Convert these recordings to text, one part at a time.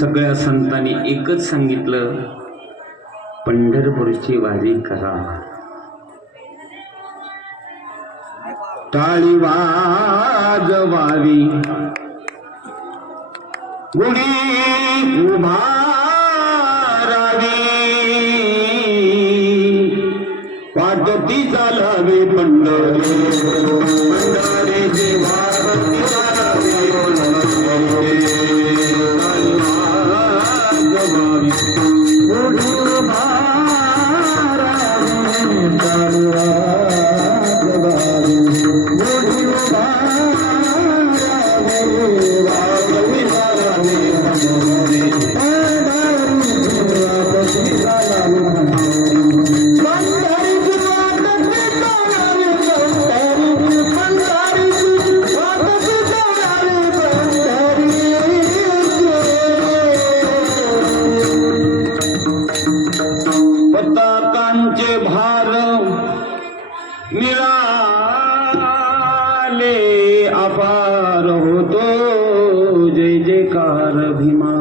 सगळ्या संतांनी एकच सांगितलं, पंढरपूरची वारी करा. टाळी वाजवावी, गुढी उभारावी, वाटती चालावी पंढरी, पंढरीची वाटती चालावी, टाळी वाजवावी, गुढी उभारावी, टाळी वाजवावी, गुढी उभारावी, पताकांचे भार मिळाले अपार होतो जय जयकार भीमा.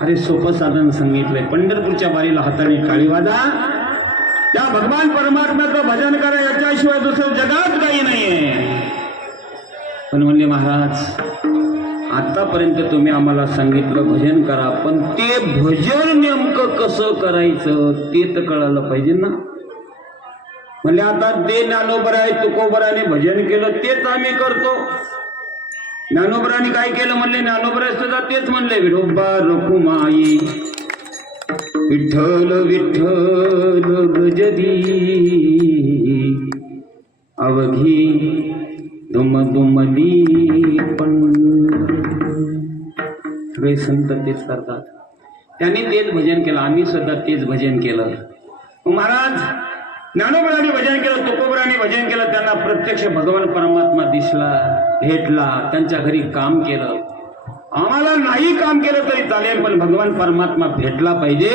अरे सोपं साधन सांगितलंय. पंढरपूरच्या वारीला हाताने टाळी वाजा, त्या भगवान परमात्म्याचं भजन करा, याच्याशिवाय दुसरं जगात काही नाहीये. पण म्हणले महाराज, आतापर्यंत तुम्ही आम्हाला सांगितलं भजन करा, पण ते भजन नेमकं कसं करायचं ते तर कळायला पाहिजे ना. म्हणले आता ते ज्ञानोबराय तुकोबराने भजन केलं तेच आम्ही करतो. ज्ञानोबराने काय केलं म्हणले, ज्ञानोबराय सुद्धा तेच म्हणले, विठोबा रखुमाई विठ्ठल विठ्ठल गजदी अवघी दुम दुमली. पण सगळे संत तेच करतात, त्यांनी तेच भजन केलं, आम्ही सुद्धा तेच भजन केलं. महाराज ज्ञानोबराने भजन केलं, तुकोबराने भजन केलं, त्यांना प्रत्यक्ष भगवान परमात्मा दिसला, भेटला, त्यांच्या घरी काम केलं. आम्हाला नाही काम केलं तरी चालेल, पण भगवान परमात्मा भेटला पाहिजे.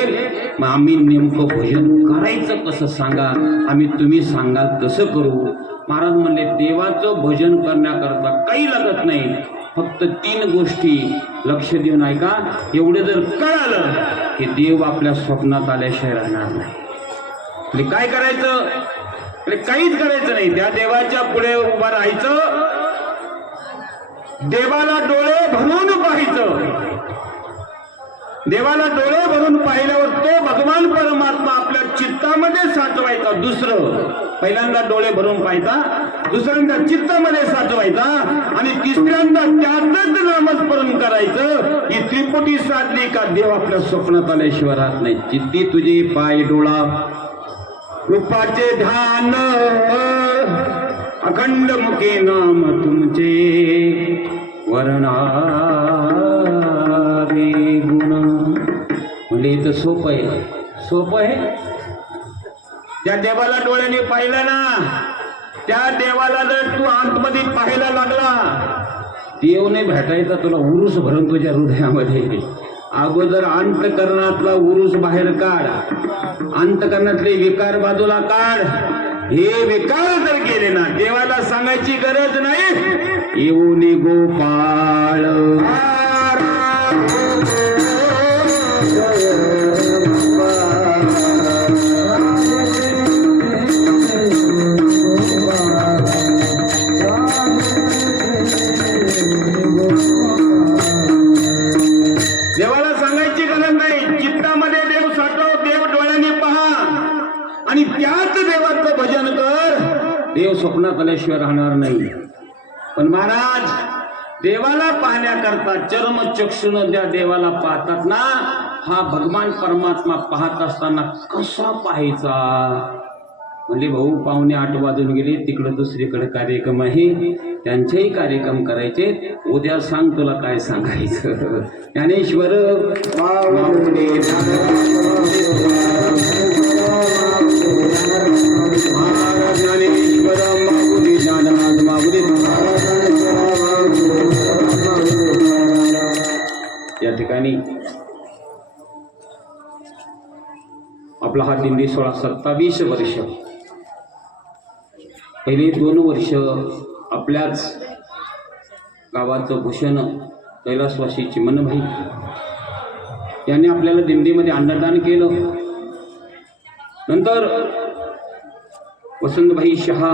मग आम्ही नेमकं भजन करायचं कसं सांगा, आम्ही तुम्ही सांगाल तसं करू. महाराज म्हणले, देवाचं भजन करण्याकरता काही लागत नाही, फक्त 3 गोष्टी लक्ष देऊन ऐका. एवढे जर कळालं की देव आपल्या स्वप्नात आल्याशिवाय राहणार नाही. म्हणजे काय करायचं, काहीच करायचं नाही, त्या देवाच्या पुढे उभं राहायचं, देवाला डोळे भरून पाहायचं. देवाला डोळे भरून पाहिल्यावर तो भगवान परमात्मा आपल्या चित्तामध्ये साठवायचा. दुसरं, पहिल्यांदा डोळे भरून पाहायचा, दुसऱ्यांदा चित्तामध्ये साठवायचा, आणि तिसऱ्यांदा त्यातच नामस्मरण करायचं. ही त्रिपुटी साधली का देव आपल्या स्वप्नात आल्याशिवाय राहत नाही. चित्ती तुझे पाय डोळा, रूपाचे ध्यान, अखंड मुखे नाम तुमचे, वर्णावे गुण. म्हणजे इथं सोपं आहे, सोपं आहे. त्या देवाला डोळ्याने पाहिलं ना, त्या देवाला जर तू आतमध्ये पाहायला लागला, देव नाही भेटायचा तुला, उरूस भरून तुझ्या हृदयामध्ये. अगोदर अंतकरणातला उरूस बाहेर काढ, अंतकरणातले विकार बाजूला काढ. हे विकार जर गेले ना, देवाला सांगायची गरज नाही, येऊन गोपाळ देवाला सांगायची गरज नाही. चित्तामध्ये देव साठव, देव डोळ्याने पहा, आणि त्याच देवाचं भजन कर. देव स्वप्नात आल्याशिवाय राहणार नाही. पण महाराज, देवाला पाहण्याकरता चर्मचक्षुन ज्या देवाला पाहतात ना, हा भगवान परमात्मा पाहत असताना कसा पाहायचा. म्हणजे भाऊ, पाहुणे 8 वाजून गेले, तिकडे दुसरीकडे कार्यक्रम आहे, त्यांचेही कार्यक्रम करायचे. उद्या सांग तुला काय सांगायचं. ज्ञानेश्वर या ठिकाणी आपला हा दिंडी सोहळा 27 वर्ष, पहिले 2 वर्ष आपल्याच गावाचं भूषण कैलासवासी चिमणभाई यांनी आपल्याला दिंडीमध्ये अन्नदान केलं. नंतर वसंतभाई शहा